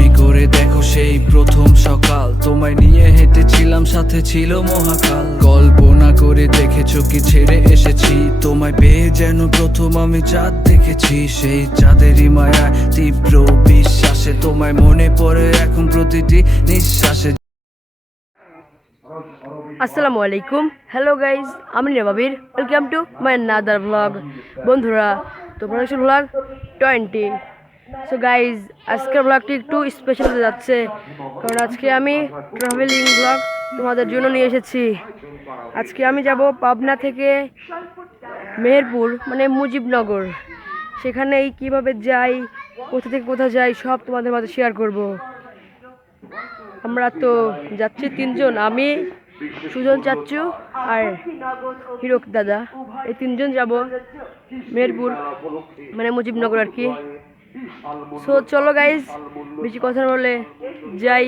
মনে করে দেখো সেই প্রথম সকাল। তোমায় নিয়ে হেঁটেছিলাম, সাথে ছিল মহাকাল। কল্পনা করে দেখেছ কি ছেড়ে এসেছি? তোমায় পেয়ে যেন প্রথম আমি চাঁদ দেখেছি। সেই চাঁদেরই মায়া তীব্র বিশ্বাসে তোমায় মনে পড়ে এখন প্রতিটি নিঃশ্বাসে। আসসালামু আলাইকুম। হ্যালো গাইজ আমি নবাবির welcome to my another vlog বন্ধুরা তো production vlog twenty so guys আজকের ব্লগটি একটু স্পেশাল হতে যাচ্ছে। কারণ আজকে আমি ট্রাভেলিং ব্লগ তোমাদের জন্য নিয়ে এসেছি। আজকে আমি যাব পাবনা থেকে মেহেরপুর মানে মুজিবনগর। সেখানে কীভাবে যাই, কোথা থেকে কোথায় যাই, সব তোমাদের মাঝে শেয়ার করব। আমরা তো যাচ্ছি তিনজন, আমি, সুজন চাচ্চু আর হিরক দাদা। এই তিনজন যাব মেহেরপুর মানে মুজিবনগর আর কি। সো চলো গাইজ বেশি কথা বলে যাই।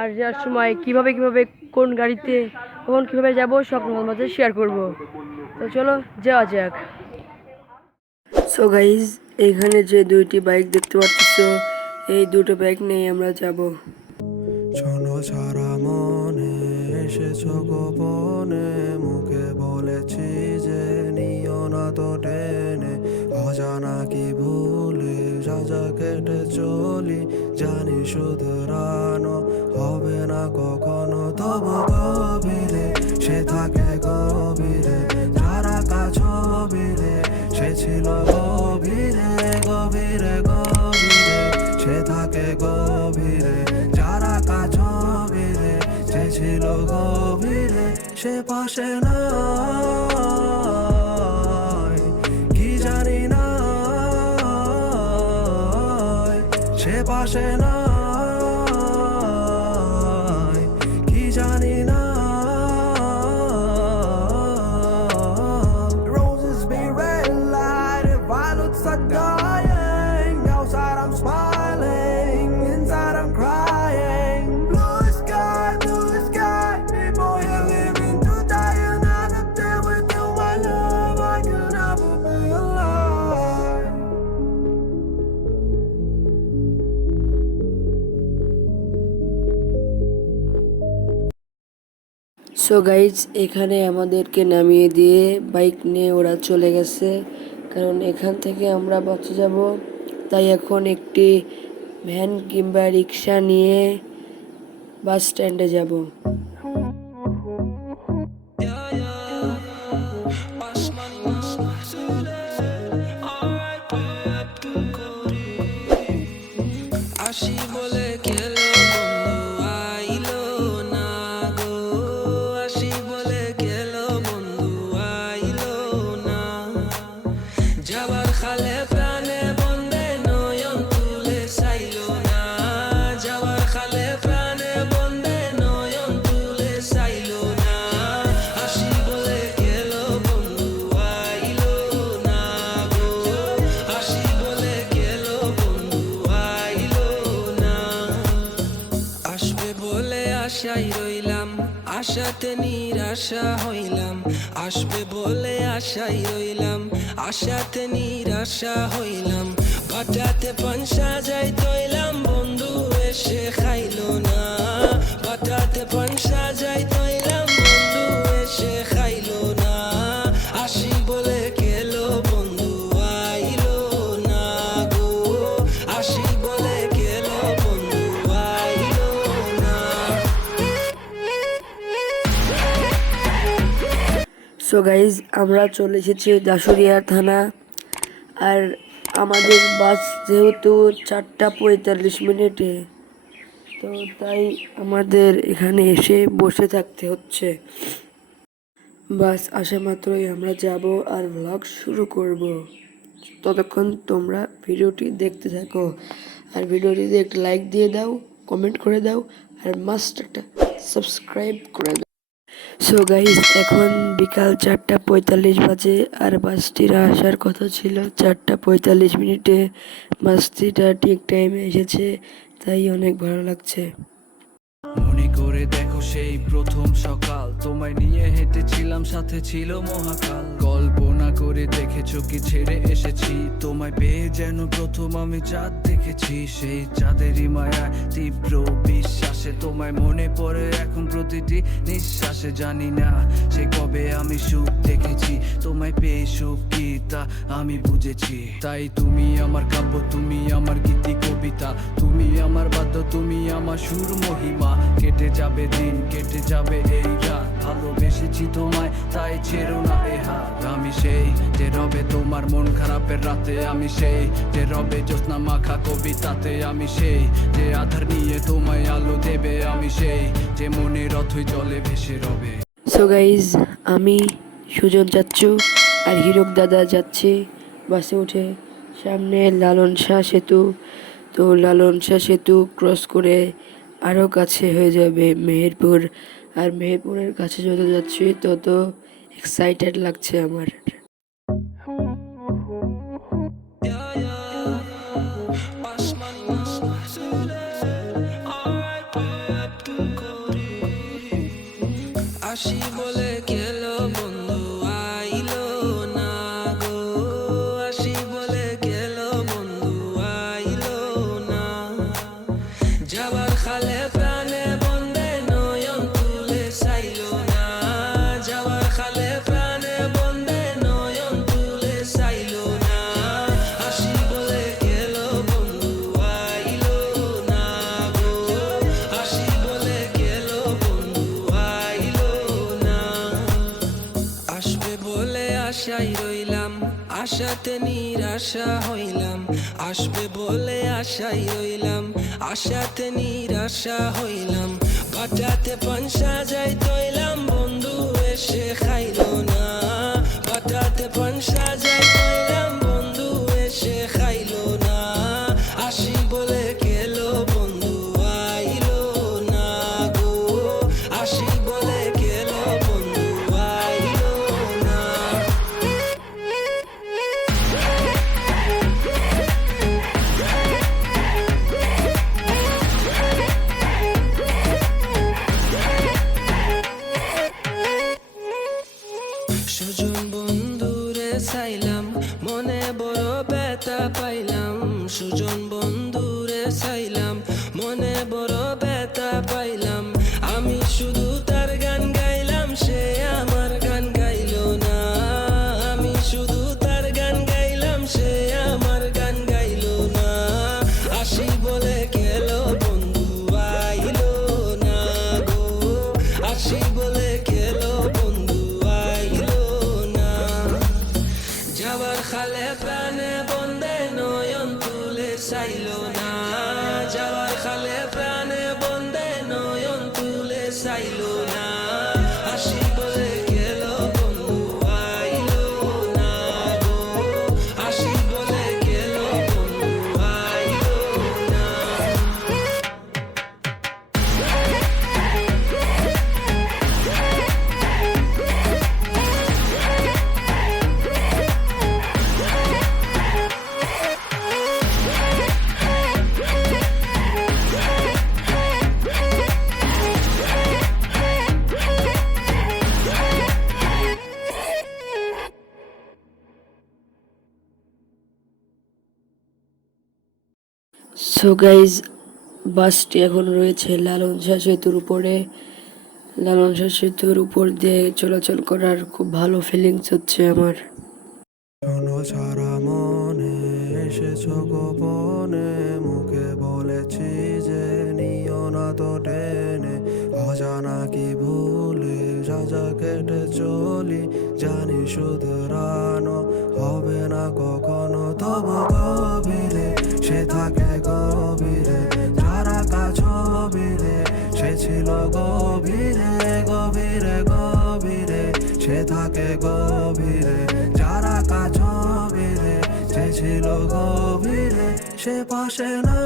আর যাওয়ার সময় কীভাবে কীভাবে কোন গাড়িতে কখন কীভাবে যাব সব তোমার মাঝে শেয়ার করব। তো চলো যাওয়া যাক। সো গাইজ এখানে যে দুইটি বাইক দেখতে পাচ্ছ এই দুটো বাইক নিয়ে আমরা যাব। শোনো সারা মনে এসেছ গোপনে। শুধরানো হবে না কখনো, তবু গভীরে সে থাকে গভীরে, যারা কাছবিরে সে ছিল গভীরে গভীরে গভীরে সে থাকে গভীরে, যারা কাছবিরে সে ছিল গভীরে, সে পাশে না সে পাশে নাই। সো গাইজ এখানে আমাদেরকে নামিয়ে দিয়ে বাইক নিয়ে ওরা চলে গেছে। কারণ এখান থেকে আমরা বাঁচে যাব। তাই এখন একটি ভ্যান কিংবা রিক্সা নিয়ে বাস স্ট্যান্ডে যাব। নিরাশা হইলাম, আসবে বলে আশাই রইলাম, আশাতে নিরাশা হইলাম, বাটাতে পানসা যাই তৈলাম, বন্ধু এসে খাইলো না, বাটাতে পানসা যাই তৈলাম। সো গাইজ আমরা চলে এসেছি দাসুরিয়া থানা। আর আমাদের বাস যেহেতু চারটা পঁয়তাল্লিশ মিনিটে, তো তাই আমাদের এখানে এসে বসে থাকতে হচ্ছে। বাস আসা মাত্রই আমরা যাব আর ব্লগ শুরু করব। ততক্ষণ তোমরা ভিডিওটি দেখতে থাকো। আর ভিডিওটিতে একটা লাইক দিয়ে দাও কমেন্ট করে দাও, আর মাস্ট একটা সাবস্ক্রাইব করে দাও। সো গাইস এখন বিকাল চারটা পঁয়তাল্লিশ বাজে আর বাসটির আসার কথা ছিল চারটা পঁয়তাল্লিশ মিনিটে। বাসটিটা ঠিক টাইমে এসেছে, তাই অনেক ভালো লাগছে। মনে করে দেখো সেই প্রথম সকাল। তোমায় নিয়ে হেঁটেছিলাম, সাথে ছিল মহাকাল। কল্পনা করে দেখেছ কি ছেড়ে এসেছি? তোমায় পেয়ে যেন প্রথম আমি চাঁদ দেখেছি। সেই চাঁদেরই মায়া তীব্র বিশ্বাসে তোমায় মনে পড়ে এখন প্রতিটি নিঃশ্বাসে। জানি না সে কবে আমি সুখ দেখেছি। তোমায় পেয়ে সুখ কি তা আমি বুঝেছি। তাই তুমি আমার কাব্য, তুমি আমার গীতি, কবিতা, তুমি আমার বাদ্য, তুমি আমার সুর মহিমা। কেটে যাবে দিন কেটে যাবে এই রাত। ভালোবেসেছি তোমায়, তাই ছেড়ো না এ হাত। আমি সেই যে রবে তোমার মন খারাপের রাতে, আমি সেই যে রবে জ্যোৎস্না মাখা কবিতাতে, আমি সেই যে আধার নিয়ে তোমায় আলো দেবে, আমি সেই যে মনের অথই জলে ভেসে রবে। সো গাইজ আমি সুজন চাচ্ছু আর হিরক দাদা যাচ্ছি বাসে উঠে। সামনে লালন শাহ সেতু। তো লালন শাহ সেতু ক্রস করে আরও কাছে হয়ে যাবে। মেহেরপুর। আর মেহেরপুরের কাছে যত যাচ্ছি তত এক্সাইটেড লাগছে আমার। আশাতে নিরাশা হইলাম, আসবে বলে আশাই রইলাম, আশাতে নিরাশা হইলাম হঠাৎ পঞ্চা যাই তৈলাম, বন্ধু এসে খাইল না হঠাৎ পানসা সো গাইজ বাসটি এখন রয়েছে লালন শাহ সেতুর উপরে। লালন শাহ সেতুর উপর দিয়ে চলাচল করার খুব ভালো ফিলিংস হচ্ছে আমার। শোনো সারা মনে, এসেছ গোপনে। মুখে বলেছি যে নিও না তো টেনে। অজানা কি ভুলে যা কেটে চলি। জানি শুধরানো হবে না কখনো, তবু গভীরে গভীরে গভীরে সে থাকে গভীরে, যারা কাছবিরে সে ছিল গভীরে, সে পাশে না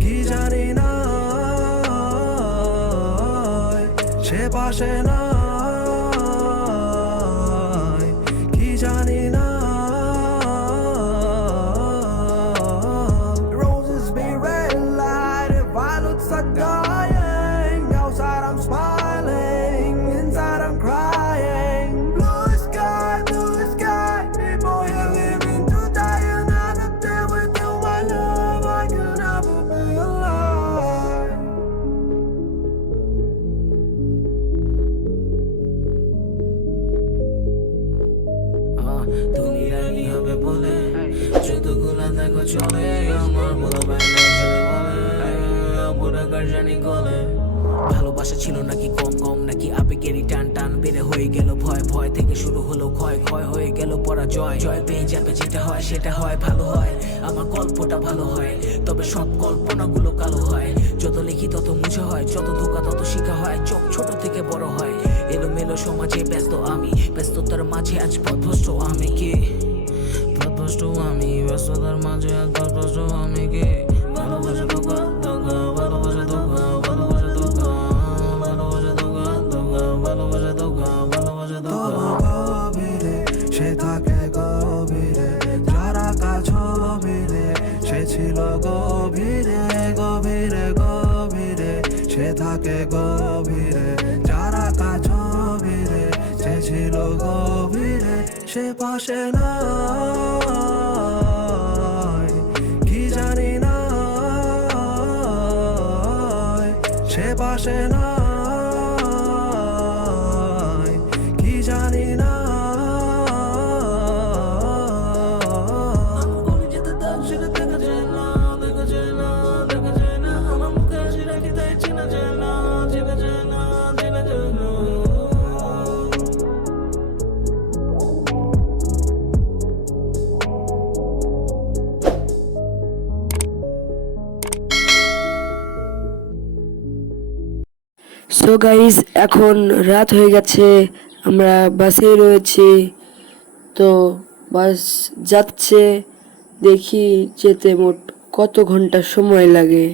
কি জানি না সে পাশে নাই কম কম নাকি আবেগেরই টান টান বেড়ে হয়ে গেল ভয় ভয় থেকে শুরু হলো ক্ষয় ক্ষয় হয়ে গেল পরাজয়। জয় পেয়ে যাবে যেটা হয়, সেটা হয়, ভালো হয়। আমার গল্পটা ভালো হয়, তবে সব কল্পনাগুলো কালো হয়। যত লিখি তত মুছে হয়, যত ধোকা তত শিখা হয়। চোখ ছোট থেকে বড় হয়, এলোমেলো সমাজে ব্যস্ত আমি। ব্যস্ততার মাঝে আজ পথভ্রষ্ট আমি কি? পথভ্রষ্ট আমি, ব্যস্ততার মাঝে আজ পথভ্রষ্ট আমি কি? ভালোবাসা সে না। সো গাইজ এখন রাত হয়ে গেছে, আমরা বাসে রয়েছি। তো বাস যাচ্ছে, দেখি যেতে মোট কত ঘণ্টা সময় লাগে।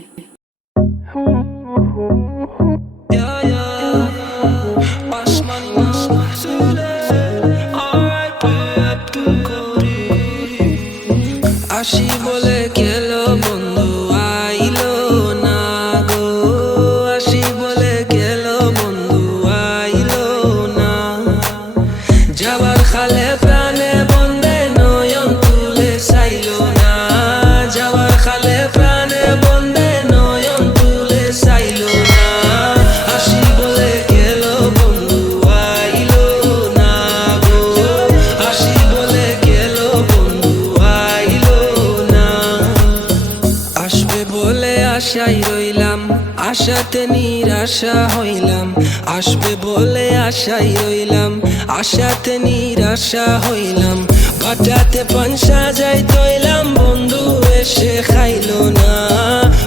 আশাতে নিরাশা হইলাম, আসবে বলে আশাই রইলাম, আশাতে নিরাশা হইলাম, বাটাতে পানসা যাই তৈলাম, বন্ধু এসে খাইলো না,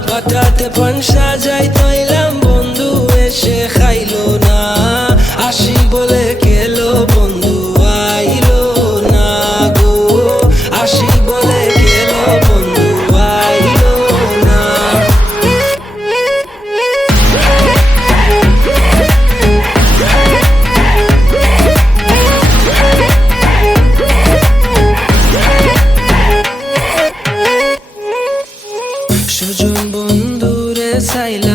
বাটাতে পানসা যাই তৈলাম। সুজন বন্ধুরে চাইলাম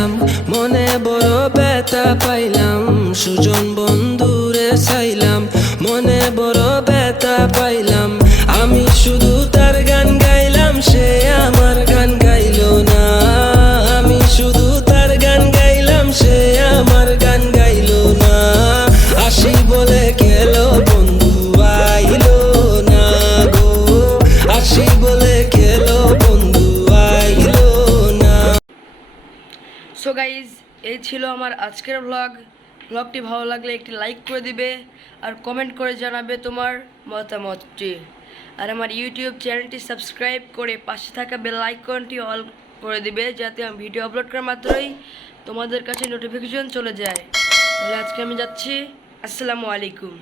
গাইজ এই ছিল আমার আজকের ব্লগ ব্লগটি ভালো লাগলে একটি লাইক করে দিবে আর কমেন্ট করে জানাবে তোমার মতামতটি। আর আমার ইউটিউব চ্যানেলটি সাবস্ক্রাইব করে পাশে থাকা বেল আইকনটি অল করে দিবে যাতে আমি ভিডিও আপলোড করার মাত্রই তোমাদের কাছে নোটিফিকেশন চলে যায়। তাহলে আজকে আমি যাচ্ছি। আসসালামু আলাইকুম।